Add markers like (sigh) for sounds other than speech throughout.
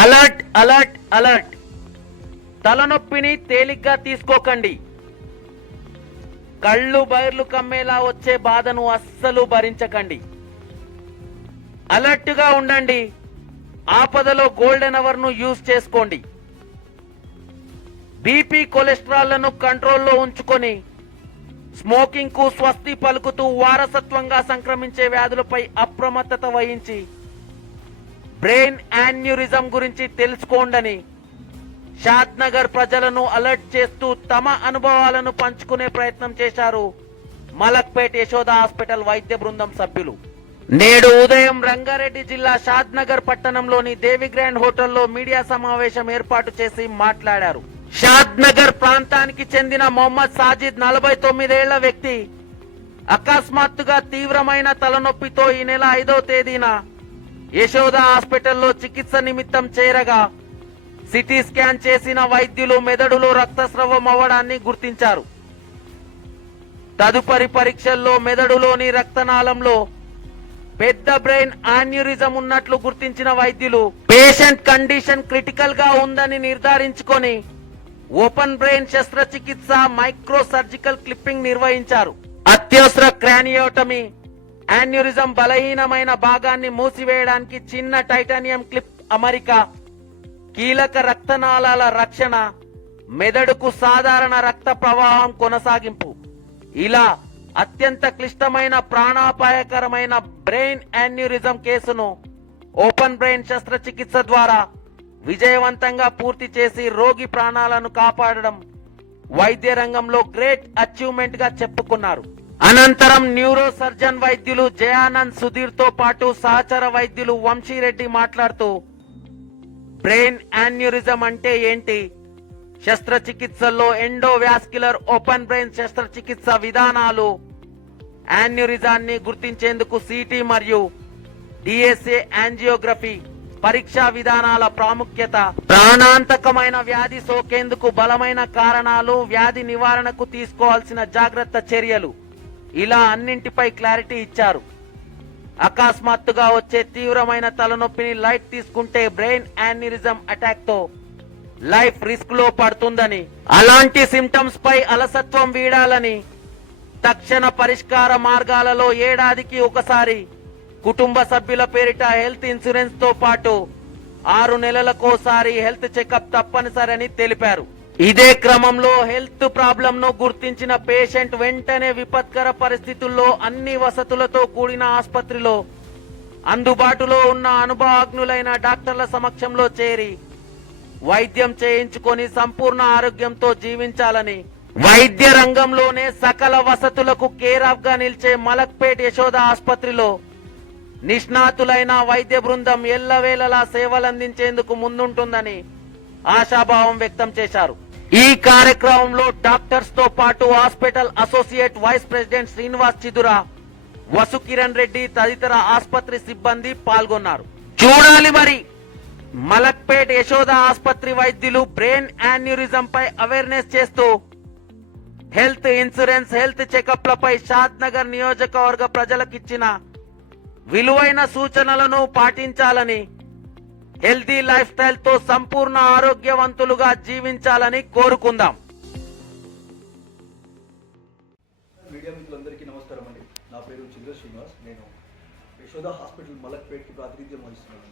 Alert alert alert తలనొప్పిని తేలిగ్గా తీసుకోకండి. కళ్ళు బైర్లు కమ్మేలా వచ్చే బాధను అస్సలు భరించకండి. అలర్ట్గా ఉండండి. ఆపదలో గోల్డెన్ అవర్ను యూజ్ చేసుకోండి. బీపీ కొలెస్ట్రాల్లను కంట్రోల్లో ఉంచుకొని స్మోకింగ్కు స్వస్తి పలుకుతూ వారసత్వంగా సంక్రమించే వ్యాధులపై అప్రమత్తత వహించి బ్రెయిన్ యాన్యూరిజం గురించి తెలుసుకోండని షాద్నగర్ ప్రజలను అలర్ట్ చేస్తూ తమ అనుభవాలను పంచుకునే ప్రయత్నం చేశారు మలక్పేట్ యశోద హాస్పిటల్ వైద్య బృందం సభ్యులు. నేడు ఉదయం రంగారెడ్డి జిల్లా షాద్నగర్ పట్టణంలోని దేవి గ్రాండ్ హోటల్లో మీడియా సమావేశం ఏర్పాటు చేసి మాట్లాడారు. షాద్నగర్ ప్రాంతానికి చెందిన మొహమ్మద్ సాజిద్ నలభై తొమ్మిదేళ్ళ వ్యక్తి. అకస్మాత్తుగా తీవ్రమైన తలనొప్పితో ఈ నెల ఐదవ తేదీన యశోద హాస్పిటల్లో చికిత్స నిమిత్తం చేరగా సిటీ స్కాన్ చేసిన వైద్యులు మెదడులో రక్తస్రవం అవ్వడాన్ని గుర్తించారు. తదుపరి పరీక్షల్లో మెదడులోని రక్తనాళంలో పెద్ద బ్రెయిన్ ఆన్యూరిజం ఉన్నట్లు గుర్తించిన వైద్యులు పేషెంట్ కండిషన్ క్రిటికల్గా ఉందని నిర్ధారించుకొని ఓపెన్ బ్రెయిన్ శస్త్రచికిత్స మైక్రో సర్జికల్ క్లిప్పింగ్ నిర్వహించారు. అత్యవసర క్రానియోటమీ యాన్యూరిజం బలహీనమైన భాగాన్ని మూసివేయడానికి చిన్న టైటానియం క్లిప్ అమరిక కీలక రక్తనాళాల రక్షణ మెదడుకు సాధారణ రక్త ప్రవాహం కొనసాగింపు. ఇలా అత్యంత క్లిష్టమైన ప్రాణాపాయకరమైన బ్రెయిన్ యాన్యూరిజం కేసును ఓపెన్ బ్రెయిన్ శస్త్రచికిత్స ద్వారా విజయవంతంగా పూర్తి చేసి రోగి ప్రాణాలను కాపాడడం వైద్య రంగంలో గ్రేట్ అచీవ్మెంట్గా చెప్పుకున్నారు. అనంతరం న్యూరో సర్జన్ వైద్యులు జయానంద్ సుధీర్తో పాటు సహచర వైద్యులు వంశీరెడ్డి మాట్లాడుతూ బ్రెయిన్ యాన్యూరిజం అంటే ఏంటి? శస్త్రచికిత్సల్లో ఎండోవాస్క్యులర్ ఓపెన్ బ్రెయిన్ శస్త్రచికిత్స విధానాలు యాన్యూరిజాన్ని గుర్తించేందుకు సిటీ మరియు డిఎస్ఏ యాంజియోగ్రఫీ పరీక్షా విధానాల ప్రాముఖ్యత ప్రాణాంతకమైన వ్యాధి సోకేందుకు బలమైన కారణాలు వ్యాధి నివారణకు తీసుకోవాల్సిన జాగ్రత్త చర్యలు. ఇలా అన్నింటిపై క్లారిటీ ఇచ్చారు. అకస్మాత్తుగా వచ్చే తీవ్రమైన తలనొప్పిని లైట్ తీసుకుంటే బ్రెయిన్ యానిరిజం అటాక్తో లైఫ్ రిస్క్లో పడుతుందని అలాంటి సిమ్టమ్స్ పై అలసత్వం వీడాలని తక్షణ పరిష్కార మార్గాలలో ఏడాదికి ఒకసారి కుటుంబ సభ్యుల పేరిట హెల్త్ ఇన్సూరెన్స్తో పాటు ఆరు నెలలకోసారి హెల్త్ చెకప్ తప్పనిసరని తెలిపారు. ఇదే క్రమంలో హెల్త్ ప్రాబ్లం ను గుర్తించిన పేషెంట్ వెంటనే విపత్కర పరిస్థితుల్లో అన్ని వసతులతో కూడిన ఆసుపత్రిలో అందుబాటులో ఉన్న అనుభవజ్ఞులైన డాక్టర్ల సమక్షంలో చేరి వైద్యం చేయించుకొని సంపూర్ణ ఆరోగ్యంతో జీవించాలని వైద్య రంగంలోనే సకల వసతులకు కేర్ ఆఫ్గా నిలిచే మలక్పేట్ యశోద ఆసుపత్రిలో నిష్ణాతులైన వైద్య బృందం ఎల్లవేళలా సేవలందించేందుకు ముందుంటుందని ఆశాభావం వ్యక్తం చేశారు. ఈ కార్యక్రమంలో డాక్టర్స్తో పాటు hospital associate vice president Srinivas Chidura Vasukiran Reddy తదితర ఆసుపత్రి సిబ్బంది పాల్గొన్నారు. చూడాలి మరి. మలక్పేట్ యశోద ఆసుపత్రి వైద్యులు బ్రెయిన్ యాన్యూరిజం పై అవేర్నెస్ చేస్తూ హెల్త్ ఇన్సూరెన్స్ హెల్త్ చెకప్లపై షాద్ నగర్ నియోజకవర్గ ప్రజలకిచ్చిన విలువైన సూచనలను పాటించాలని హెల్తీ లైఫ్ స్టైల్తో సంపూర్ణ ఆరోగ్యవంతులుగా జీవించాలని కోరుకుందాం. మీడియా మిత్రులందరికీ నమస్కారం అండి. నా పేరు చంద్ర శ్రీనివాస్. నేను యశోద హాస్పిటల్ మలక్పేట్కి ప్రాతినిధ్యం వహిస్తున్నాను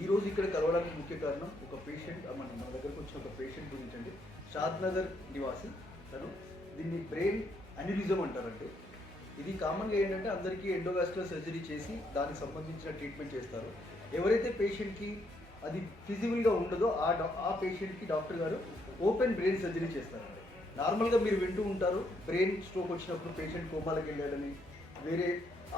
ఈ రోజు ఇక్కడ కలవడానికి ముఖ్య కారణం ఒక పేషెంట్ మన మన దగ్గరకు వచ్చిన ఒక పేషెంట్ గురించి అండి. షాద్ నగర్ నివాసి. తను దీన్ని బ్రెయిన్ అనిరిజం అంటారండి. ఇది కామన్గా ఏంటంటే అందరికీ ఎండోవాస్కులర్ సర్జరీ చేసి దానికి సంబంధించిన ట్రీట్మెంట్ చేస్తారు. ఎవరైతే పేషెంట్కి అది ఫిజిబుల్గా ఉండదో ఆ డా ఆ పేషెంట్కి డాక్టర్ గారు ఓపెన్ బ్రెయిన్ సర్జరీ చేస్తారండి. నార్మల్గా మీరు వింటూ ఉంటారు బ్రెయిన్ స్ట్రోక్ వచ్చినప్పుడు పేషెంట్ కోమాలకు వెళ్ళాడని వేరే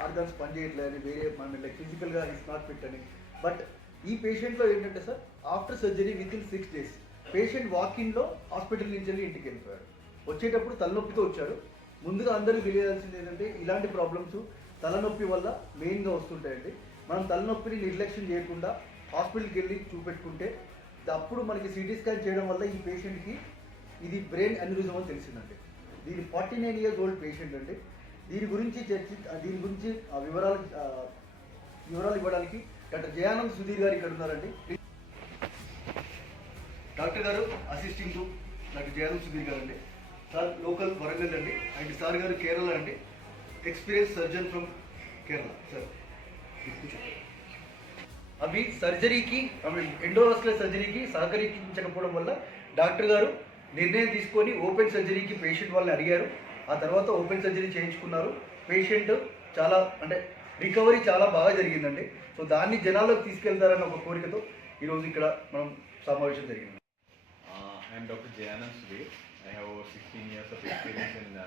ఆర్గాన్స్ పనిచేయట్లేదని వేరే మన లైక్ ఫిజికల్గా ఇస్ నాట్ ఫిట్ అని. బట్ ఈ పేషెంట్లో ఏంటంటే sir after surgery within six days patient వాకింగ్లో hospital నుంచి వెళ్ళి ఇంటికి వెళ్ళిపోయారు. వచ్చేటప్పుడు తలనొప్పితో వచ్చారు. ముందుగా అందరూ తెలియాల్సింది ఏంటంటే ఇలాంటి ప్రాబ్లమ్స్ తలనొప్పి వల్ల మెయిన్గా వస్తుంటాయండి. మనం తలనొప్పిని నిర్లక్ష్యం చేయకుండా హాస్పిటల్కి వెళ్ళి చూపెట్టుకుంటే అప్పుడు మనకి సిటీ స్కాన్ చేయడం వల్ల ఈ పేషెంట్కి ఇది బ్రెయిన్ అన్యూరిజం అని తెలిసిందండి. దీని forty nine years old patient అండి. దీని గురించి చర్చి దీని గురించి ఆ వివరాలు వివరాలు ఇవ్వడానికి డాక్టర్ జయానంద్ సుధీర్ గారు ఇక్కడ ఉన్నారండి. డాక్టర్ గారు assisting to doctor Jayanand Sudhir గారు అండి సార్ లోకల్ వరంగల్ అండి. అండ్ సార్ గారు కేరళ అండి. Experience surgeon from Kerala sir. అవి సర్జరీకి ఎండోవాస్కులర్ సర్జరీకి సహకరించకపోవడం వల్ల డాక్టర్ గారు నిర్ణయం తీసుకొని ఓపెన్ సర్జరీకి పేషెంట్ వాళ్ళని అడిగారు ఆ తర్వాత ఓపెన్ సర్జరీ చేయించుకున్నారు పేషెంట్ చాలా అంటే రికవరీ చాలా బాగా జరిగిందండి సో దాన్ని జనాల్లోకి తీసుకెళ్తారన్న ఒక కోరికతో ఈరోజు ఇక్కడ మనం సమావేశం జరిగింది Uh, I am Dr. I Sudhir. I have over 16 years of experience in uh,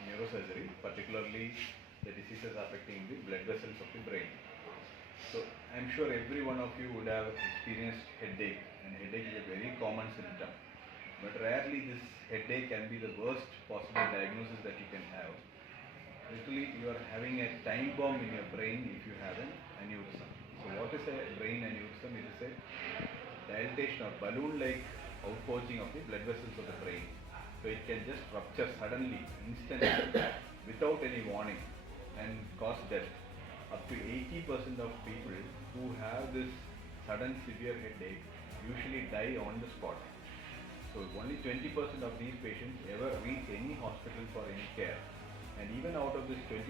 neurosurgery, particularly the So I am sure every one of you would have experienced headache, and headache is a very common symptom. But rarely this headache can be the worst possible diagnosis that you can have. Literally, you are having a time bomb in your brain if you have an aneurysm. So what is a brain aneurysm? It is a dilatation or balloon-like outpouching of the blood vessels of the brain. So it can just rupture suddenly, instantly, (coughs) without any warning and cause death. Up to 80% of people who have this sudden severe headache usually die on the spot. So only 20% of these patients ever reach any hospital for any care. And even out of this 20%,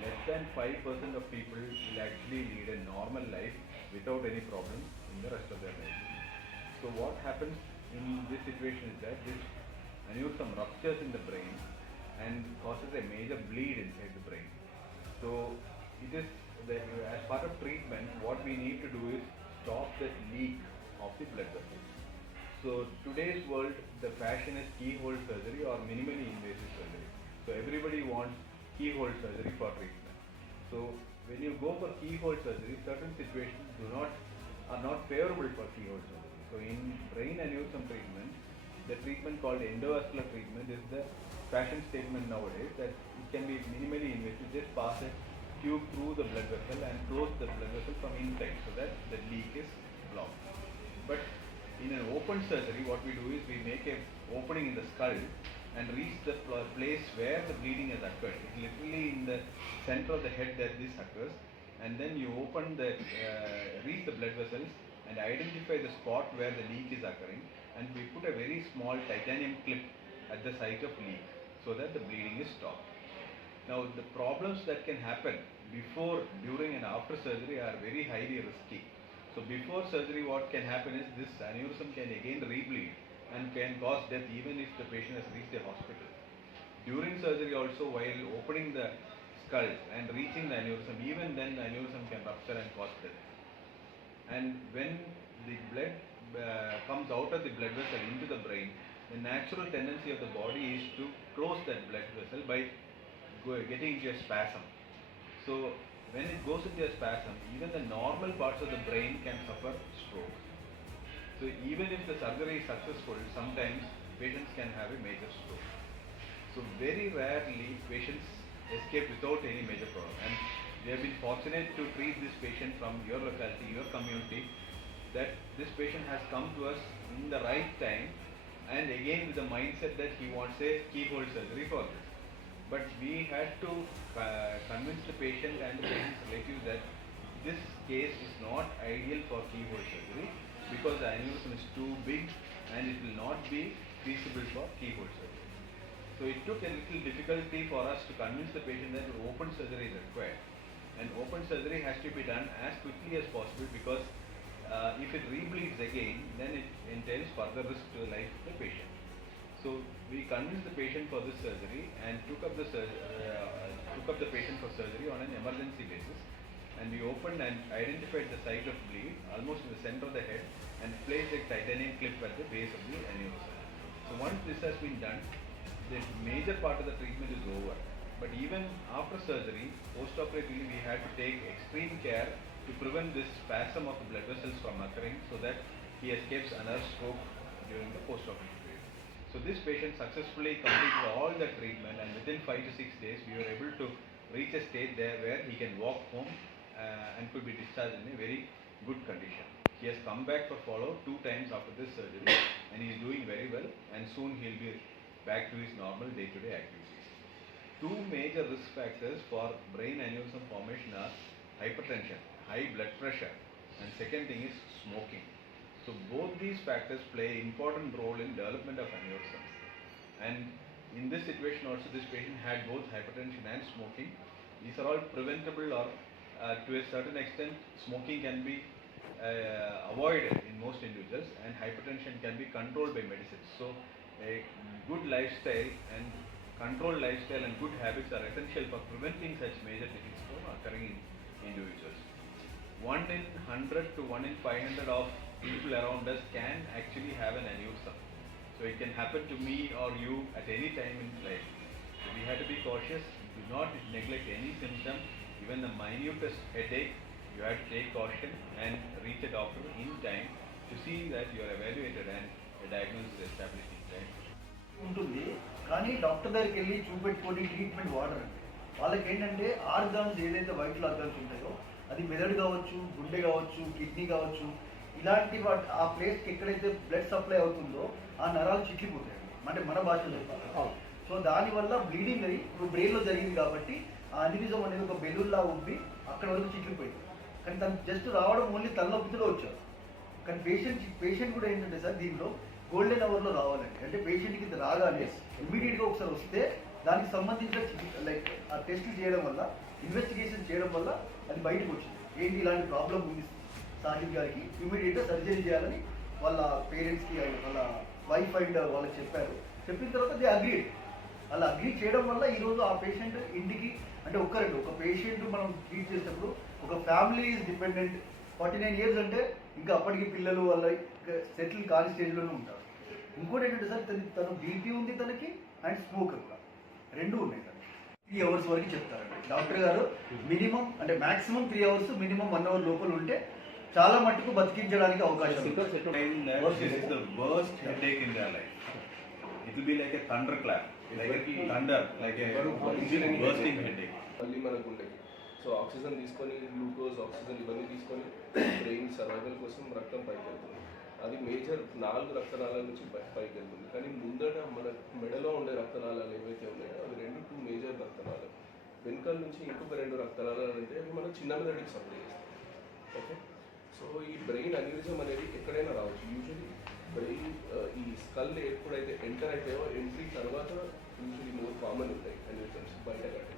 less than 5% of people will actually lead a normal life without any problems in the rest of their life. So what happens in this situation is that this aneurysm ruptures in the brain and causes a major bleed inside the brain. So it is the, as part of treatment, what we need to do is stop that leak of the blood vessels. So today's world, the fashion is keyhole surgery or minimally invasive surgery. So everybody wants keyhole surgery for treatment. So when you go for keyhole surgery, certain situations do not are not favorable for keyhole surgery. So in brain aneurysm treatment, the treatment called endovascular treatment is the fashion statement nowadays that it can be minimally invasive. Just pass a tube through the blood vessel and close the blood vessel from inside so that the leak is blocked. But in an open surgery, what we do is we make a opening in the skull and reach the pl- place where the bleeding has occurred. It's literally in the center of the head that this occurs, and then you open the uh, reach the blood vessels and identify the spot where the leak is occurring, and we put a very small titanium clip at the site of leak so that the bleeding is stopped. Now, the problems that can happen before, during, and after surgery are very highly risky. So, before surgery, what can happen is this aneurysm can again rebleed and can cause death even if the patient has reached the hospital. During surgery, also, while opening the skull and reaching the aneurysm, even then the aneurysm can rupture and cause death. And when the blood uh, comes out of the blood vessel into the brain, the natural tendency of the body is to close that blood vessel by getting into a spasm. So when it goes into a spasm, even the normal parts of the brain can suffer stroke. So even if the surgery is successful, sometimes patients can have a major stroke. So very rarely patients escape without any major problem. And we have been fortunate to treat this patient from your locality, your community, that this patient has come to us in the right time and again with the mindset that he wants a keyhole surgery for this. But we had to uh, convince the patient and the patient's relatives that this case is not ideal for keyhole surgery because the aneurysm is too big and it will not be feasible for keyhole surgery. So it took a little difficulty for us to convince the patient that open surgery is required. And open surgery has to be done as quickly as possible because uh, if it rebleeds again, then it entails further risk to the life of the patient. So we convinced the patient for this surgery and took up the uh, took up the patient for surgery on an emergency basis. And we opened and identified the site of bleed almost in the center of the head and placed a titanium clip at the base of the aneurysm. So once this has been done, the major part of the treatment is over. But even after surgery, post-operatively we had to take extreme care to prevent this spasm of the blood vessels from occurring so that he escapes another stroke during the post-operative. So this patient successfully completed all the treatment and within 5 to 6 days we were able to reach a state there where he can walk home uh, and could be discharged in a very good condition. He has come back for follow two times after this surgery and he is doing very well and soon he will be back to his normal day-to-day activities. Two major risk factors for brain aneurysm formation are hypertension, high blood pressure, and second thing is smoking. So both these factors play important role in development of aneurysms. And in this situation also this patient had both hypertension and smoking. These are all preventable or uh, to a certain extent smoking can be uh, avoided in most individuals and hypertension can be controlled by medicines. So a good lifestyle and controlled lifestyle and good habits are essential for preventing such major diseases from occurring in individuals. One in 100 to 1 in 500 of people around us can actually have an aneurysm. So it can happen to me or you at any time in life. So we have to be cautious, do not neglect any symptom, even the minutest headache, you have to take caution and reach a doctor in time to see that you are evaluated and a diagnosis is established in time. ఉంటుంది కానీ doctor దగ్గరికి వెళ్ళి చూపెట్టుకొని treatment వాడరండి వాళ్ళకి ఏంటంటే organs ఏదైతే vital organs ఉంటాయో అది మెదడు కావచ్చు గుండె కావచ్చు కిడ్నీ కావచ్చు ఇలాంటి వాటి ఆ ప్లేస్కి ఎక్కడైతే బ్లడ్ సప్లై అవుతుందో ఆ నరాలు చిట్లిపోతాయండి అంటే మన భాషలో చెప్పాలి. సో దానివల్ల బ్లీడింగ్ అయ్యి ఇప్పుడు బ్రెయిన్లో జరిగింది కాబట్టి ఆ అనిరిజం అనేది ఒక బెలూన్లా ఉబ్బి అక్కడ వరకు చిట్లిపోయింది కానీ తను జస్ట్ రావడం ఓన్లీ తలనొప్పితో వచ్చారు కానీ పేషెంట్ పేషెంట్ కూడా ఏంటంటే సార్ దీనిలో గోల్డెన్ అవర్లో రావాలండి. అంటే పేషెంట్కి ఇది రాగానే ఇమీడియట్గా ఒకసారి వస్తే దానికి సంబంధించిన లైక్ ఆ టెస్ట్లు చేయడం వల్ల ఇన్వెస్టిగేషన్ చేయడం వల్ల అది బయటకు వచ్చింది. ఏంటి ఇలాంటి ప్రాబ్లం ఉంది? సాహిబ్ గారికి ఇమీడియట్గా సర్జరీ చేయాలని వాళ్ళ పేరెంట్స్కి వాళ్ళ వైఫ్ అండ్ వాళ్ళకి చెప్పారు. చెప్పిన తర్వాత దే అగ్రీడ్ అలా అగ్రీ చేయడం వల్ల ఈరోజు ఆ పేషెంట్ ఇంటికి అంటే ఒక్కరండి ఒక పేషెంట్ మనం ట్రీట్ చేసినప్పుడు ఒక family is dependent forty nine years అంటే ఇంకా అప్పటికి పిల్లలు వాళ్ళ సెటిల్ కాని స్టేజ్లోనే ఉంటారు. ఇంకోటి ఏంటంటే సార్ తన తను బీపీ ఉంది తనకి అండ్ స్మోకర్ కూడా. రెండు ఉన్నాయి తనకి. త్రీ అవర్స్ వరకు చెప్తారండి. డాక్టర్ గారు మినిమం అంటే maximum three hours minimum one hour లోపల ఉంటే చాలా మట్టుకు బతికించడానికి అవకాశం ఉంది. Find that this is the worst headache in their life. It will be like a thunderclap, like a thunder, like a bursting headache. మళ్ళీ మనకు ఉండేది సో ఆక్సిజన్ తీసుకొని గ్లూకోజ్ ఆక్సిజన్ ఇవన్నీ తీసుకొని బ్రెయిన్ సర్వైవల్ కోసం రక్తం పైకి వెళ్తుంది. అది మేజర్ నాలుగు రక్తనాళాల నుంచి పైకి వెళ్తుంది. కానీ ముందట మన మెడలో ఉండే రక్తనాళాలు ఏవైతే ఉన్నాయో అవి రెండు టూ మేజర్ రక్తనాళాలు. వెనకాల నుంచి ఇంకొక రెండు రక్తనాళాలు అంటే అవి మన చిన్న మెదడుకి సప్లై చేస్తాయి. ఓకే సో ఈ బ్రెయిన్ అన్యూరిజం అనేది ఎక్కడైనా రావచ్చు. యూజువలీ బ్రెయిన్ ఈ స్కల్ ఎప్పుడైతే ఎంటర్ అవుతాయో ఎంట్రీ తర్వాత యూజువలీ మోర్ కామన్ ఉంటాయి అన్యూరిజమ్స్ బయట కట్టే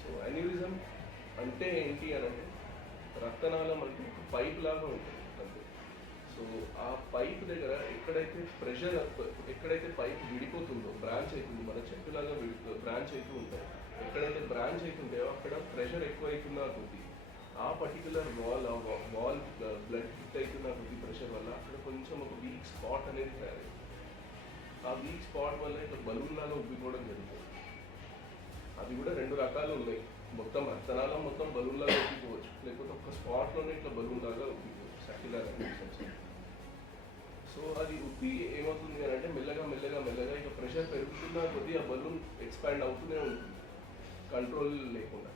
సో అన్యూరిజం అంటే ఏంటి అని అంటే రక్తనాళం అంటే ఒక పైప్ లాగా ఉంటుంది. అంతే. సో ఆ పైప్ దగ్గర ఎక్కడైతే ప్రెషర్ ఎక్కడైతే పైప్ విడిపోతుందో బ్రాంచ్ అవుతుంది మన చెట్టులాగా విడి బ్రాంచ్ అవుతూ ఉంటాయి. ఎక్కడైతే బ్రాంచ్ అవుతుంటాయో అక్కడ ప్రెషర్ ఎక్కువ అవుతున్నా కొద్దీ ఆ పర్టికులర్ వాల్ ఆ వాల్ బ్లడ్ హిట్ అవుతున్న కొద్ది ప్రెషర్ వల్ల అక్కడ కొంచెం ఒక వీక్ స్పాట్ అనేది తయారైంది. ఆ వీక్ స్పాట్ వల్ల ఇట్లా బలూన్ లాగా ఉబ్బిపోవడం జరుగుతుంది. అది కూడా రెండు రకాలు ఉన్నాయి. మొత్తం రక్తనాళం మొత్తం బలూన్ లాగా ఉబ్బిపోవచ్చు. లేకపోతే ఒక స్పాట్లోనే ఇట్లా బలూన్ లాగా ఉబ్బిపోవచ్చు. సర్క్యులర్ సో అది ఉబ్బి ఏమవుతుంది అని అంటే మెల్లగా మెల్లగా మెల్లగా ఇక ప్రెషర్ పెరుగుతున్న కొద్దీ ఆ బలూన్ ఎక్స్పాండ్ అవుతూనే ఉంటుంది. కంట్రోల్ లేకుండా.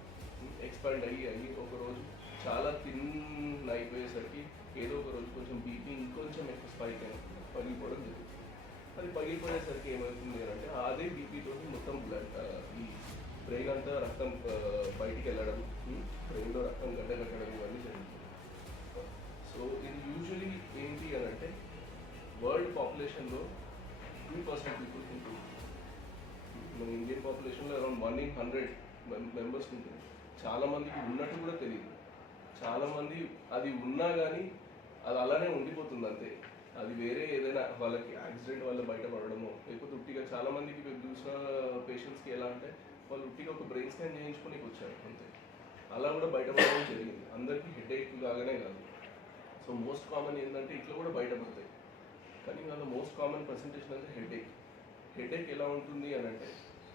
ఎక్స్పాండ్ అయ్యి అయ్యి ఒక రోజు చాలా థిన్ అయిపోయేసరికి ఏదో ఒక రోజు కొంచెం బీపీ ఇంకొంచెం ఎక్కువ స్పైక్ అయింది పగిలిపోవడం జరుగుతుంది. అది పగిలిపోయేసరికి ఏమవుతుంది అంటే అదే బీపీతో మొత్తం బ్లడ్ ఈ బ్రెయిన్ అంతా రక్తం బయటికి వెళ్ళడం బ్రెయిన్లో రక్తం గడ్డ కట్టడం ఇవన్నీ జరుగుతుంది సో ఇది యూజువలీ ఏంటి అని అంటే వరల్డ్ పాపులేషన్లో టూ పర్సెంట్ పీపుల్ ఉంటుంది మన Indian పాపులేషన్లో around one in hundred members ఉంటుంది చాలామందికి ఉన్నట్టు కూడా తెలియదు చాలామంది అది ఉన్నా కానీ అది అలానే ఉండిపోతుంది అంతే. అది వేరే ఏదైనా వాళ్ళకి యాక్సిడెంట్ వల్ల బయటపడడము లేకపోతే ఉట్టిగా చాలామందికి చూసిన పేషెంట్స్కి ఎలా అంటే వాళ్ళు ఉట్టిగా ఒక బ్రెయిన్ స్కాన్ చేయించుకొని వచ్చారు అంతే. అలా కూడా బయటపడడం జరిగింది. అందరికీ హెడేక్ లాగానే కాదు. సో మోస్ట్ కామన్ ఏంటంటే ఇట్లా కూడా బయటపడతాయి. కానీ వాళ్ళ మోస్ట్ కామన్ ప్రెసెంటేషన్ అంటే హెడేక్. హెడేక్ ఎలా ఉంటుంది అని అంటే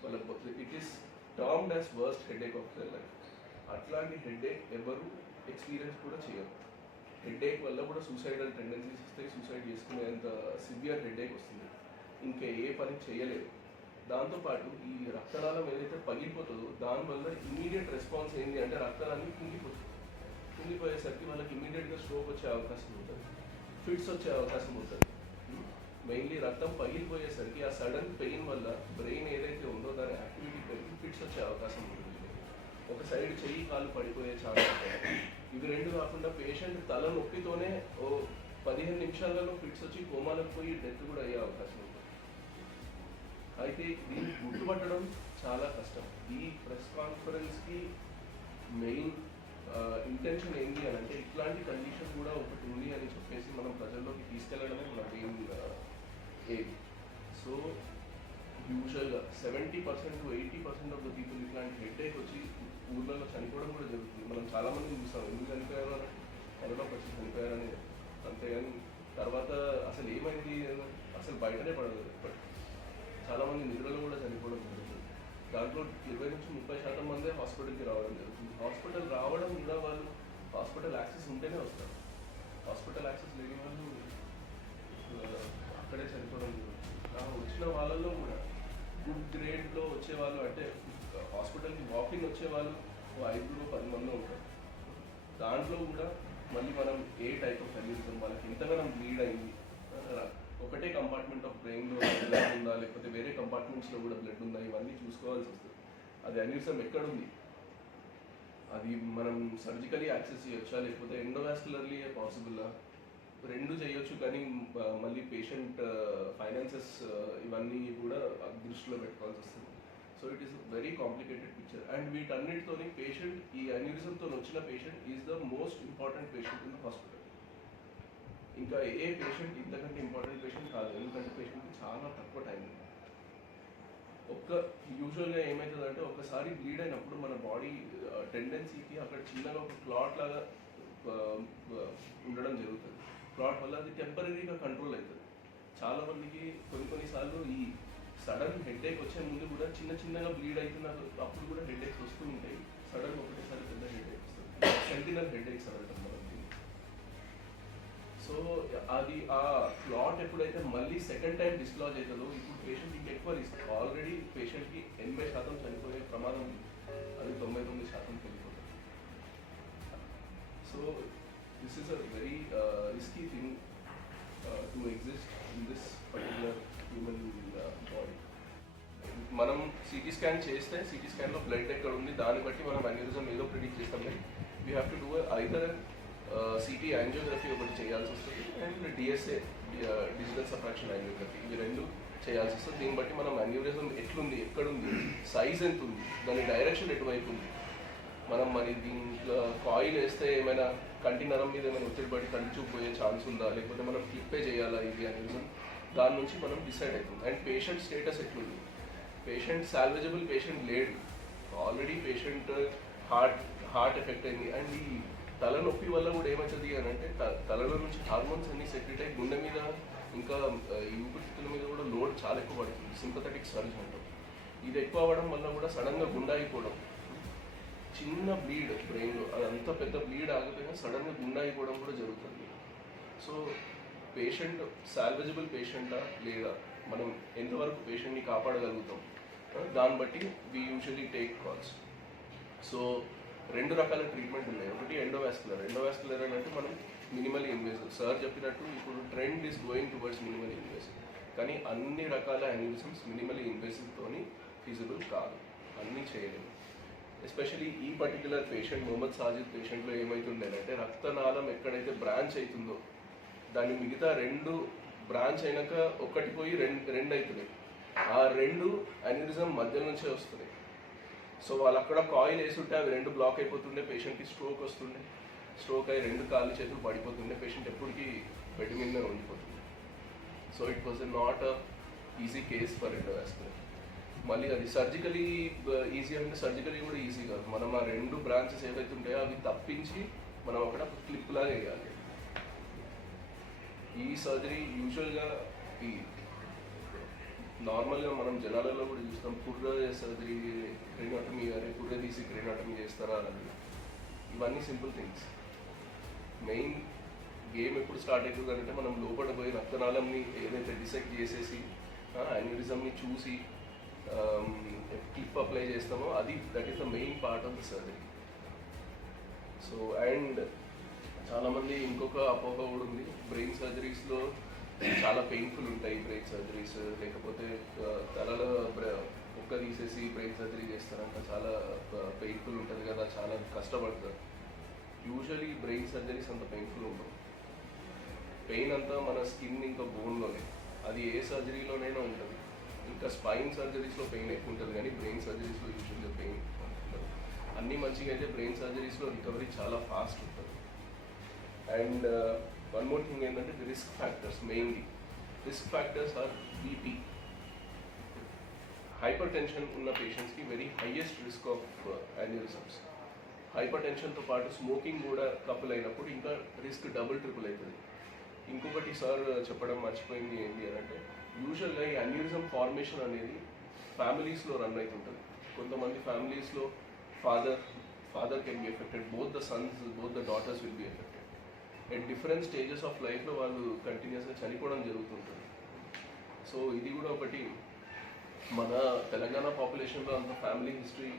వాళ్ళ it is termed as worst headache of their life. అట్లాంటి హెడేక్ ఎవరు ఎక్స్పీరియన్స్ కూడా చేయరు. హెడేక్ వల్ల కూడా సూసైడల్ టెండెన్సీస్ వస్తాయి సూసైడ్ చేసుకునేంత సివియర్ హెడేక్ వస్తుంది. ఇంకా ఏ పని చేయలేదు. దాంతోపాటు ఈ రక్తనాళం ఏదైతే పగిలిపోతుందో దానివల్ల ఇమీడియట్ రెస్పాన్స్ ఏంటి అంటే రక్తనాన్ని కుంగిపోతుంది. కుంగిపోయేసరికి వాళ్ళకి ఇమీడియట్గా స్ట్రోక్ వచ్చే అవకాశం ఉంటుంది. ఫిట్స్ వచ్చే అవకాశం ఉంటుంది. Hmm? మెయిన్లీ రక్తం పగిలిపోయేసరికి ఆ సడన్ పెయిన్ వల్ల బ్రెయిన్ ఏదైతే ఉందో దాని యాక్టివిటీ పెరిగి ఫిట్స్ వచ్చే అవకాశం ఉంటుంది. ఒక సైడ్ చెయ్యి కాలు పడిపోయే ఛాన్స్ ఇవి రెండు కాకుండా పేషెంట్ తల నొప్పితోనే ఓ పదిహేను నిమిషాలలో ఫిట్స్ వచ్చి కోమాలకు పోయి డెత్ కూడా అయ్యే అవకాశం ఉంటుంది అయితే దీన్ని గుర్తుపట్టడం చాలా కష్టం. ఈ ప్రెస్ కాన్ఫరెన్స్కి మెయిన్ ఇంటెన్షన్ ఏంటి అని అంటే ఇట్లాంటి కండిషన్ కూడా ఒకటి ఉంది అని చెప్పేసి మనం ప్రజల్లోకి తీసుకెళ్ళడమే మన మెయిన్ ఏది సో యూజువల్గా seventy percent to eighty percent of the people ఇట్లాంటి హెడ్ వచ్చి ఊర్లలో చనిపోవడం కూడా జరుగుతుంది. మనం చాలామంది చూస్తాం ఎందుకు చనిపోయారు కరోనా వచ్చి చనిపోయారని. అంతేగాని తర్వాత అసలు ఏమైంది? అసలు బయటనే పడదు బట్ చాలామంది నిధులలో కూడా చనిపోవడం జరుగుతుంది. దాంట్లో ఇరవై నుంచి ముప్పై శాతం మందే హాస్పిటల్కి రావడం జరుగుతుంది. హాస్పిటల్ రావడం కూడా వాళ్ళు వచ్చే వాళ్ళు ఓ ఐదుగురు పది మంది ఉంటారు. దాంట్లో కూడా మళ్ళీ మనం ఏ టైప్ ఆఫ్ సర్వీస్ వాళ్ళకి ఇంతగానం బ్లీడ్ అయింది. ఒకటే కంపార్ట్మెంట్ ఆఫ్ బ్రెయిన్లో బ్లడ్ ఉందా? లేకపోతే వేరే కంపార్ట్మెంట్స్లో కూడా బ్లడ్ ఉందా? ఇవన్నీ చూసుకోవాల్సి వస్తుంది. అది అన్యూసం ఎక్కడుంది? అది మనం సర్జికలీ యాక్సెస్ చేయొచ్చా? లేకపోతే ఎండోవాస్కులర్లీ పాసిబుల్లా రెండు చేయొచ్చు కానీ మళ్ళీ పేషెంట్ ఫైనాన్సెస్ ఇవన్నీ కూడా దృష్టిలో పెట్టుకోవాల్సి వస్తుంది. So it is very complicated picture and వీటన్నిటితోని patient ఈ అన్యూరిజంతో వచ్చిన patient is the most important patient in the hospital ఇంకా ఏ పేషెంట్ ఇంతకంటే ఇంపార్టెంట్ పేషెంట్ కాదు. ఎందుకంటే పేషెంట్కి చాలా తక్కువ టైం ఉంది. ఒక్క యూజువల్గా ఏమవుతుందంటే ఒకసారి బ్లీడ్ అయినప్పుడు మన బాడీ టెండెన్సీకి uh, అక్కడ చిన్నగా ఒక క్లాట్ లాగా uh, uh, ఉండడం జరుగుతుంది. క్లాట్ వల్ల అది టెంపరీగా కంట్రోల్ అవుతుంది. చాలా మందికి కొన్ని కొన్నిసార్లు ఈ సడన్ హెడేక్ వచ్చే ముందు కూడా చిన్న చిన్నగా బ్లీడ్ అవుతున్న అప్పుడు కూడా హెడేక్స్ వస్తూ ఉంటాయి. సడన్ ఒకటేసారి పెద్ద హెడేక్ వస్తుంది. సెంటినల్ హెడేక్స్ అని అంటాం మనం దీన్ని. సో అది ఆ క్లాట్ ఎప్పుడైతే మళ్ళీ సెకండ్ టైం డిస్లాజ్ అవుతుందో ఇప్పుడు పేషెంట్ ఇంకా ఎక్కువ రిస్క్ ఆల్రెడీ పేషెంట్కి ఎనభై శాతం చనిపోయే ప్రమాదం ఉంది. అది తొంభై తొమ్మిది శాతం వెళ్ళిపోతుంది so this is a very risky thing to exist in this particular human body మనం సిటీ స్కాన్ చేస్తే సిటీ స్కాన్లో బ్లడ్ ఎక్కడ ఉంది? దాన్ని బట్టి మనం అన్యూరిజం ఏదో ప్రిడిక్ట్ చేస్తాం. We have to do either CT angiography ఒకటి చేయాల్సి వస్తుంది and DSA digital subtraction angiography ఇవి రెండు చేయాల్సి వస్తుంది. దీన్ని బట్టి మనం అన్యూరిజం ఎట్లుంది? ఎక్కడుంది? సైజ్ ఎంత ఉంది దాని డైరెక్షన్ ఎటువైపు ఉంది? మనం మరి దీంట్లో కాయిల్ వేస్తే ఏమైనా కంటి నరం మీద ఏమైనా ఒత్తిడి పడి కంటి చూపు పోయే ఛాన్స్ ఉందా? లేకపోతే మనం క్లిప్పే చేయాలా ఇది అనేది దాని నుంచి మనం డిసైడ్ అవుతుంది అండ్ పేషెంట్ స్టేటస్ ఎట్లుంది? పేషెంట్ సాల్వేజబుల్ పేషెంట్ లేడు. Already patient heart heart effect అయింది. అండ్ ఈ తలనొప్పి వల్ల కూడా ఏమవుతుంది అని అంటే త- తలలో నుంచి హార్మోన్స్ అన్ని సెక్రెట్ అయ్యి గుండె మీద ఇంకా ఊపిరితిత్తుల మీద కూడా లోడ్ చాలా ఎక్కువ పడుతుంది. సింపథటిక్ సర్జ్ అంటాం. ఇది ఎక్కువ అవ్వడం వల్ల కూడా సడన్గా గుండె అయిపోవడం చిన్న బ్లీడ్ బ్రెయిన్లో అదంతా పెద్ద బ్లీడ్ ఆగిపోయినా సడన్గా గుండె అయిపోవడం కూడా జరుగుతుంది. సో పేషెంట్ సాల్వేజబుల్ పేషెంటా లేదా మనం ఎంతవరకు పేషెంట్ని కాపాడగలుగుతాం? దాన్ని బట్టి we usually take calls so రెండు రకాల ట్రీట్మెంట్ ఉన్నాయి. ఒకటి ఎండోవాస్కులర్ ఎండోవాస్కులర్ అని అంటే మనం మినిమల్ ఇన్వేసివ్ సార్ చెప్పినట్టు ఇప్పుడు trend is going towards minimal invasive కానీ అన్ని రకాల అనిమిజమ్స్ మినిమల్ ఇన్వేసివ్తోని ఫీజిబుల్ కాదు. అన్నీ చేయలేము. ఎస్పెషలీ ఈ పర్టికులర్ పేషెంట్ మొహమ్మద్ సాజిద్ పేషెంట్లో ఏమవుతుండేనంటే రక్తనాళం ఎక్కడైతే బ్రాంచ్ అవుతుందో దాని మిగతా రెండు బ్రాంచ్ అయినాక ఒకటి పోయి రెండు రెండు అవుతున్నాయి ఆ రెండు అన్యూరిజం మధ్య నుంచే వస్తున్నాయి. సో వాళ్ళు అక్కడ కాయిల్ వేసుంటే అవి రెండు బ్లాక్ అయిపోతుండే పేషెంట్కి స్ట్రోక్ వస్తుండే. స్ట్రోక్ అయ్యి రెండు కాళ్ళు చేతులు పడిపోతుండే పేషెంట్ ఎప్పటికీ బెడ్ మీద ఉండిపోతుంది so it was not a easy case for endovascular మళ్ళీ అది సర్జికలీ ఈజీ uh, అంటే సర్జికలీ కూడా ఈజీ కాదు. మనం ఆ రెండు బ్రాంచెస్ ఏవైతే ఉంటాయో అవి తప్పించి మనం అక్కడ క్లిప్ లాగా వేయాలి. ఈ సర్జరీ యూజువల్గా ఈ నార్మల్గా మనం జనాలలో కూడా చూస్తాం కుర్ర సర్జరీ క్రెనాటమీ అరే కుర్ర తీసి క్రెనాటమీ చేస్తారా అని. ఇవన్నీ సింపుల్ థింగ్స్ మెయిన్ గేమ్ ఎప్పుడు స్టార్ట్ అవుతుంది అంటే మనం లోపల పోయి రక్తనాళంని ఏదైతే డిసెక్ట్ చేసేసి అన్యూరిజంని చూసి క్లిప్ అప్లై చేస్తామో అది that is the main part of the surgery so and చాలామంది ఇంకొక అపోహ కూడా ఉంది. బ్రెయిన్ సర్జరీస్లో చాలా పెయిన్ఫుల్ ఉంటాయి బ్రెయిన్ సర్జరీస్ లేకపోతే తలలో కుక్క తీసేసి బ్రెయిన్ సర్జరీ చేస్తారంట. చాలా పెయిన్ఫుల్ ఉంటుంది కదా చాలా కష్టపడతారు. యూజువలీ బ్రెయిన్ సర్జరీస్ అంత పెయిన్ఫుల్ ఉండవు. పెయిన్ అంతా మన స్కిన్ ఇంకా బోన్లోనే అది ఏ సర్జరీలోనైనా ఉంటుంది. ఇంకా స్పైన్ సర్జరీస్లో పెయిన్ ఎక్కువ ఉంటుంది కానీ బ్రెయిన్ సర్జరీస్లో యూజువల్గా పెయిన్ ఉంటుంది. అన్నీ మంచిగా అయితే బ్రెయిన్ సర్జరీస్లో రికవరీ చాలా ఫాస్ట్ ఉంటుంది. అండ్ వన్ మోర్ థింగ్ ఏంటంటే risk factors mainly risk factors are BP hypertension ఉన్న పేషెంట్స్కి very highest risk of aneurysms hyper టెన్షన్తో పాటు స్మోకింగ్ కూడా కపుల్ అయినప్పుడు ఇంకా రిస్క్ డబుల్ ట్రిపుల్ అవుతుంది. ఇంకొకటి సార్ uh, చెప్పడం మర్చిపోయింది ఏంటి అని అంటే యూజువల్గా ఈ అన్యూరిజం ఫార్మేషన్ అనేది ఫ్యామిలీస్లో రన్ అవుతుంటుంది. కొంతమంది ఫ్యామిలీస్లో father father can be affected both the sons both the daughters will be affected at different stages of లైఫ్లో వాళ్ళు కంటిన్యూస్గా చనిపోవడం జరుగుతుంటుంది. సో ఇది కూడా ఒకటి. మన తెలంగాణ పాపులేషన్లో అంత ఫ్యామిలీ హిస్టరీ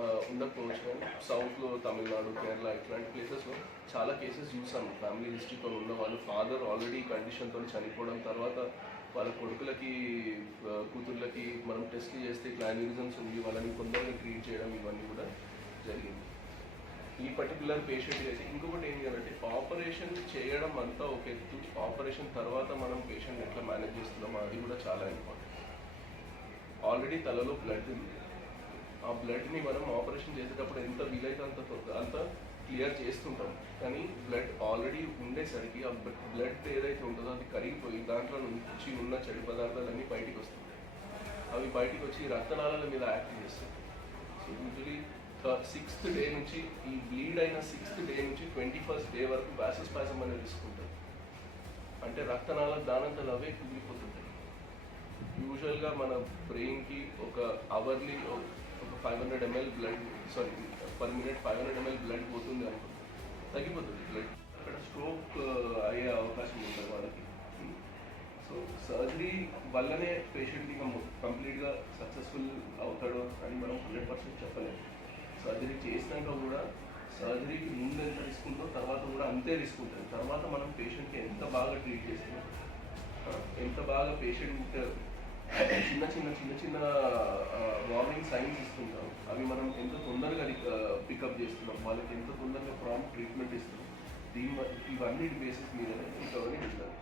uh, ఉండకపోవచ్చు కానీ సౌత్లో తమిళనాడు కేరళ ఇట్లాంటి ప్లేసెస్లో చాలా కేసెస్ చూసాను ఫ్యామిలీ హిస్టరీతో ఉన్న వాళ్ళు ఫాదర్ ఆల్రెడీ కండిషన్తో చనిపోవడం తర్వాత వాళ్ళ కొడుకులకి uh, కూతుర్లకి మనం టెస్ట్ చేస్తే క్లానిరిజమ్స్ ఉంది వాళ్ళని కొందరిని ట్రీట్ చేయడం ఇవన్నీ కూడా జరిగింది. ఈ పర్టికులర్ పేషెంట్ చేసి ఇంకొకటి ఏం చేయాలంటే ఆపరేషన్ చేయడం అంతా ఒక ఎత్తు ఆపరేషన్ తర్వాత మనం పేషెంట్ ఎట్లా మేనేజ్ చేస్తున్నామో అది కూడా చాలా ఇంపార్టెంట్ ఆల్రెడీ తలలో బ్లడ్ ఉంది. ఆ బ్లడ్ని మనం ఆపరేషన్ చేసేటప్పుడు ఎంత వీలైతే అంత అంత క్లియర్ చేస్తుంటాం. కానీ బ్లడ్ ఆల్రెడీ ఉండేసరికి ఆ బ్లడ్ ఏదైతే ఉంటుందో అది కరిగిపోయి దాంట్లో నుంచి ఉన్న చెడు పదార్థాలన్నీ బయటికి వస్తుంటాయి అవి బయటికి వచ్చి రక్తనాళాల మీద యాక్ట్ చేస్తుంటాయి సో యూజువలీ సిక్స్త్ డే నుంచి ఈ బ్లీడ్ అయిన సిక్స్త్ డే నుంచి ట్వంటీ ఫస్ట్ డే వరకు వ్యాసస్పాసం అనేది తీసుకుంటారు. అంటే రక్తనాళాలు దానంతలు అవే కుదిరిపోతుంటాయి యూజువల్గా మన బ్రెయిన్కి ఒక అవర్లీ ఒక five hundred ML blood sorry per minute five hundred ML blood పోతుంది అనుకుంటుంది తగ్గిపోతుంది బ్లడ్ అక్కడ స్ట్రోక్ uh, అయ్యే అవకాశం ఉంటుంది వాళ్ళకి. సో సర్జరీ వల్లనే పేషెంట్ ఇంకా కంప్లీట్గా సక్సెస్ఫుల్ అవుతాడో అని మనం హండ్రెడ్ పర్సెంట్ చెప్పలేము సర్జరీ చేసినాక కూడా సర్జరీకి ముందు ఎంత రిస్క్ ఉందో తర్వాత కూడా అంతే రిస్క్ ఉంటుంది. తర్వాత మనం పేషెంట్కి ఎంత బాగా ట్రీట్ చేస్తున్నాం ఎంత బాగా పేషెంట్ చిన్న చిన్న చిన్న చిన్న వార్నింగ్ సైన్స్ ఇస్తుంటాం. అవి మనం ఎంత తొందరగా పికప్ చేస్తున్నాం. వాళ్ళకి ఎంత తొందరగా ప్రాంప్ట్ ట్రీట్మెంట్ ఇస్తున్నాం. దీని ఇవన్నీ బేసిస్ మీదనే రికవరీ ఉంటుంది.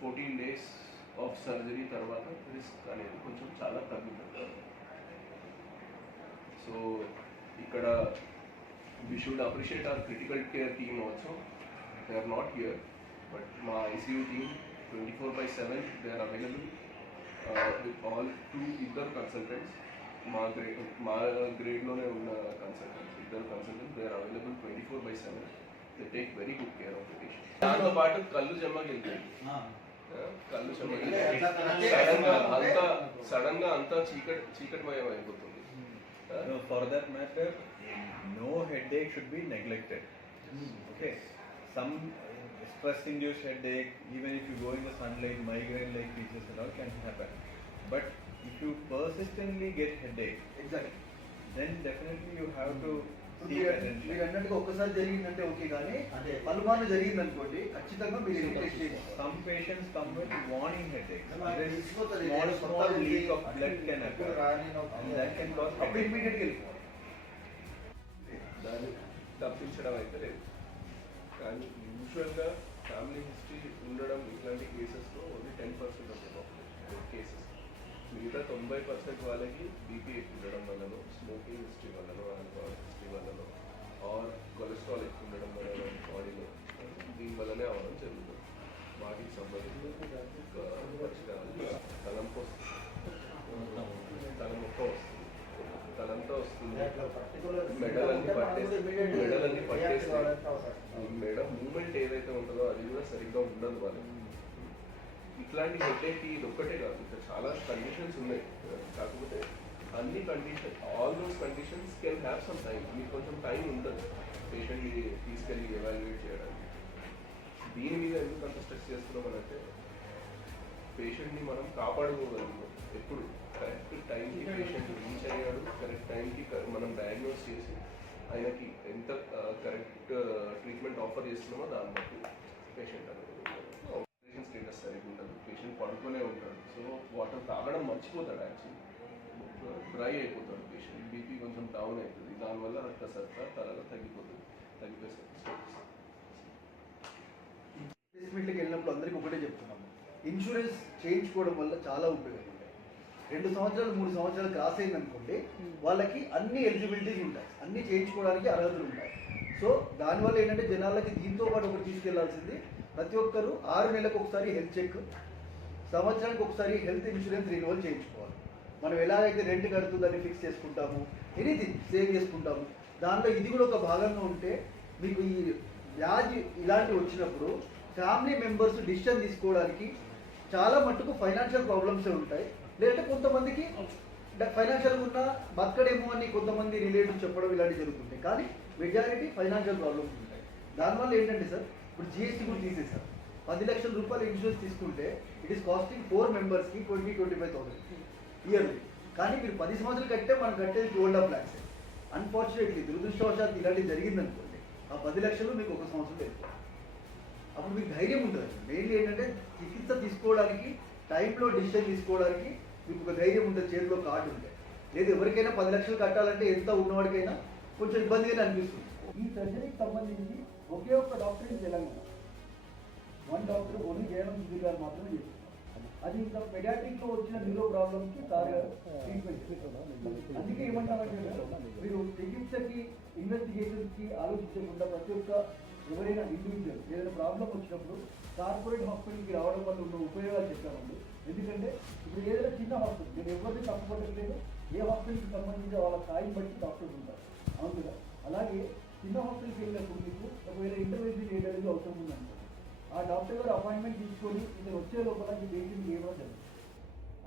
ఫోర్టీన్ డేస్ ఆఫ్ సర్జరీ తర్వాత రిస్క్ అనేది కొంచెం చాలా తగ్గుతుంది. సో ఇక్కడ we should appreciate our critical care team also they are not here but మా ICU team twenty four by seven they are available with all two ఇద్దరు consultants మా grade మా గ్రేడ్లోనే ఉన్న కన్సల్టెంట్స్ ఇద్దరు consultants they are available twenty four by seven they take very good care of the patient దాంతో పాటు కళ్ళు జమ్మగిలుతాయి కళ్ళు సడన్గా అంతా సడన్గా అంతా చీకటి చీకటిమయం అయిపోతుంది. no, for that matter, no headache should be neglected. Okay, some uh, stress-induced headache, even if you go in the sunlight, migraine-like features and all can happen. But if you persistently get headache, exactly, then definitely you have to మీరు. అన్నట్టుగా ఒక్కసారి జరిగిందంటే okay కానీ అదే పలుమార్లు జరిగింది అనుకోండి ఖచ్చితంగా మీరు can cause అప్పుడు headache. ఇమ్మీడియట్గా వెళ్ళిపోవాలి దాన్ని తప్పించడం అయితే లేదు. కానీ యూజువల్గా ఫ్యామిలీ హిస్టరీ ఉండడం ఇట్లాంటి కేసెస్లో only ten percent of the population cases మిగతా తొంభై పర్సెంట్ వాళ్ళకి బీపీ ఉండడం వల్లనో స్మోకింగ్ హిస్టరీ వల్లనో హిస్టరీ వల్లనో ఆర్ కొలెస్ట్రాల్ ఎక్కువ ఉండడం వల్లనో బాడీలో దీని వల్లనే అవడం జరుగుతుంది. వాటికి సంబంధించిన ఒక పరిష్కారాలు తలంపు వస్తుంది. తలనొప్ప వస్తుంది. తలంతా వస్తుంది. మెడలన్నీ పట్టేసి మెడలన్నీ పట్టేసి మెడ మూమెంట్ ఏదైతే ఉంటుందో అది కూడా సరిగ్గా ఉండదు వాళ్ళకి. ఇట్లాంటి హెడ్ఏక్ ఇది ఒక్కటే కాదు. ఇంకా చాలా కండిషన్స్ ఉన్నాయి. కాకపోతే అన్ని condition all those conditions can have some time మీకు కొంచెం టైం ఉండదు పేషెంట్ని తీసుకెళ్ళి ఎవాల్యుయేట్ చేయడానికి. దీని మీద ఎందుకు అంత స్ట్రెస్ చేస్తున్నాం అంటే పేషెంట్ని మనం కాపాడుకోగలుగుతాం ఎప్పుడు? కరెక్ట్ టైంకి పేషెంట్ రీచ్ అయ్యాడు. కరెక్ట్ టైంకి మనం డయాగ్నోస్ చేసి ఆయనకి ఎంత కరెక్ట్ ట్రీట్మెంట్ ఆఫర్ చేస్తున్నామో దాన్ని బట్టి పేషెంట్ అనేది ఆపరేషన్ స్టేటస్ సరిగ్గా ఉండదు. పేషెంట్ పడుకునే ఉంటాడు. సో వాటర్ తాగడం మర్చిపోతాడు యాక్చువల్లీ డ్రై అయిపోతాడు పేషెంట్. బీపీ కొంచెం డౌన్ అవుతుంది. దానివల్ల రక్త సత్తా తలలో తగ్గిపోతుంది తగ్గిపోతుంది వెళ్ళినప్పుడు అందరికీ ఒకటే చెప్తున్నాము ఇన్సూరెన్స్ చేయించుకోవడం వల్ల చాలా ఉపయోగం ఉంటాయి రెండు సంవత్సరాలు మూడు సంవత్సరాలు క్రాస్ అయింది అనుకోండి వాళ్ళకి అన్ని ఎలిజిబిలిటీస్ ఉంటాయి. అన్ని చేయించుకోవడానికి అర్హతలు ఉంటాయి. సో దానివల్ల ఏంటంటే జనాలకి దీంతో పాటు ఒకటి తీసుకెళ్ళాల్సింది ప్రతి ఒక్కరు ఆరు నెలలకు ఒకసారి హెల్త్ చెక్ సంవత్సరానికి ఒకసారి హెల్త్ ఇన్సూరెన్స్ రెన్యువల్ చేయించుకోవాలి. మనం ఎలాగైతే రెంట్ కడుతుందని ఫిక్స్ చేసుకుంటాము ఎనీథింగ్ సేవ్ చేసుకుంటాము దాంట్లో ఇది కూడా ఒక భాగంగా ఉంటే మీకు ఈ వ్యాధి ఇలాంటివి వచ్చినప్పుడు ఫ్యామిలీ మెంబర్స్ డిసిషన్ తీసుకోవడానికి చాలా మట్టుకు ఫైనాన్షియల్ ప్రాబ్లమ్స్ ఉంటాయి. లేదంటే కొంతమందికి ఫైనాన్షియల్ ఉన్న బతకడేమో అని కొంతమంది రిలేటివ్ చెప్పడం ఇలాంటివి జరుగుతుంటాయి. కానీ మెజారిటీ ఫైనాన్షియల్ ప్రాబ్లమ్స్ ఉంటాయి. దానివల్ల ఏంటంటే సార్ ఇప్పుడు జిఎస్టీ కూడా తీసేసారు పది లక్షల రూపాయలు ఇన్సూరెన్స్ తీసుకుంటే ఇట్ ఈస్ కాస్టింగ్ ఫోర్ మెంబర్స్కి twenty twenty five thousand yearly. కానీ మీరు పది సంవత్సరాలు కట్టే మనం కట్టేది గోల్డ్ ఆఫ్ ల్యాక్స్ అన్ఫార్చునేట్లీ దురదృష్టవశాత్తు ఇలాంటివి జరిగిందనుకోండి ఆ పది లక్షలు మీకు ఒక సంవత్సరం వెళ్ళిపోవాలి అప్పుడు మీకు ధైర్యం ఉంటుంది మెయిన్లీ ఏంటంటే చికిత్స తీసుకోవడానికి టైంలో డిసిషన్ తీసుకోవడానికి మీకు ఒక ధైర్యం ఉంటుంది చేతిలో కార్డు ఉంటే. లేదు ఎవరికైనా పది లక్షలు కట్టాలంటే ఎంత ఉన్నవాడికైనా కొంచెం ఇబ్బందిగానే అనిపిస్తుంది. ఈ సర్జరీకి సంబంధించి ఒకే ఒక్క doctor Telangana. One doctor only Jayanand Sudhir గారు మాత్రమే చేస్తున్నారు అది ఇంకా పెడాట్రిక్లో వచ్చిన న్యూరో ప్రాబ్లమ్స్కి ట్రీట్మెంట్ అందుకే ఏమంటామంటే మీరు చికిత్సకి ఇన్వెస్టిగేషన్స్కి ఆలోచించకుండా ప్రతి ఒక్క ఎవరైనా ఇండివిజువల్ ఏదైనా ప్రాబ్లం వచ్చినప్పుడు కార్పొరేట్ హాస్పిటల్కి రావడం వల్ల ఉన్న ఉపయోగాలు చెప్తామండి. ఎందుకంటే ఇప్పుడు ఏదైనా చిన్న హాస్పిటల్ నేను ఎవరిని తప్పుపట్టట్లేదు ఏ హాస్పిటల్కి సంబంధించి వాళ్ళ స్థాయిని బట్టి డాక్టర్స్ ఉంటారు. అవును కదా? అలాగే చిన్న హాస్పిటల్కి వెళ్ళినప్పుడు మీకు ఒకవేళ ఇంటర్వెన్షన్ చేయడానికి అవసరం ఉందంటే ఆ డాక్టర్ గారు అపాయింట్మెంట్ తీసుకొని ఇతను వచ్చే లోపల ఈ పేషెంట్ ఏమో జరుగుతుంది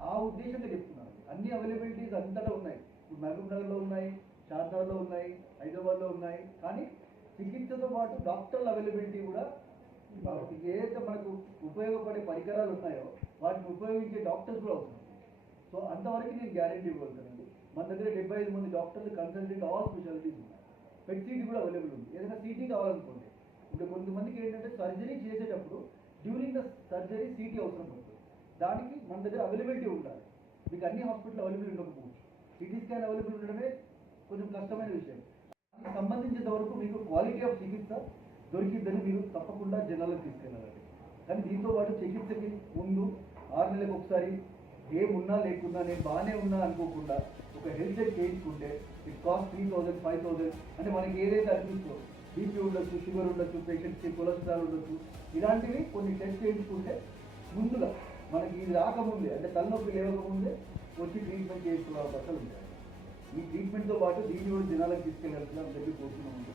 ఆ ఉద్దేశంతో చెప్తున్నాను అన్ని అవైలబిలిటీస్ అంతటా ఉన్నాయి. ఇప్పుడు మహబూబ్ నగర్లో ఉన్నాయి షార్దాలో ఉన్నాయి హైదరాబాద్లో ఉన్నాయి. కానీ చికిత్సతో పాటు డాక్టర్ల అవైలబిలిటీ కూడా ఏదైతే మనకు ఉపయోగపడే పరికరాలు ఉన్నాయో వాటిని ఉపయోగించే డాక్టర్స్ కూడా అవుతున్నారు సో అంతవరకు నేను గ్యారెంటీ ఇవ్వగలుగుతానండి. మన దగ్గర డెబ్బై ఐదు మంది డాక్టర్లు కన్సల్టెంట్ ఆల్ స్పెషాలిటీస్ ఉన్నాయి. పెట్ సీటీ కూడా అవైలబుల్ ఉంది. ఏదైనా సీటీ కావాలనుకోండి ఇప్పుడు కొంతమందికి ఏంటంటే సర్జరీ చేసేటప్పుడు డ్యూరింగ్ ద సర్జరీ సీటీ అవసరం పడుతుంది దానికి మన దగ్గర అవైలబిలిటీ ఉండాలి. మీకు అన్ని హాస్పిటల్ అవైలబుల్ ఉండకపోవచ్చు. సిటీ స్కాన్ అవైలబుల్ ఉండడమే కొంచెం కష్టమైన విషయం. దానికి సంబంధించినంత వరకు మీకు క్వాలిటీ ఆఫ్ చికిత్స దొరికిద్దని మీరు తప్పకుండా జనాలకు తీసుకెళ్ళాలండి. కానీ దీంతో పాటు చికిత్సకి ముందు ఆరు నెలలకు ఒకసారి ఏమున్నా లేకున్నా నేను బాగానే ఉన్నా అనుకోకుండా ఒక హెల్త్ చెక్ చేయించుకుంటే it cost three thousand five thousand అంటే మనకి ఏదైతే అనిపిస్తుందో బీపీ ఉండొచ్చు షుగర్ ఉండొచ్చు పేషెంట్స్కి కొలెస్ట్రాల్ ఉండొచ్చు. ఇలాంటివి కొన్ని టెస్ట్ చేయించుకుంటే ముందుగా మనకి ఇది రాకముందే అంటే తలనొప్పి లేవకముందే వచ్చి ట్రీట్మెంట్ చేసుకునే అవకాశాలు ఉంటాయి ఈ ట్రీట్మెంట్తో పాటు దీన్ని కూడా జనాలకు తీసుకెళ్ళాల్సిన దగ్గర కోరుతున్నాం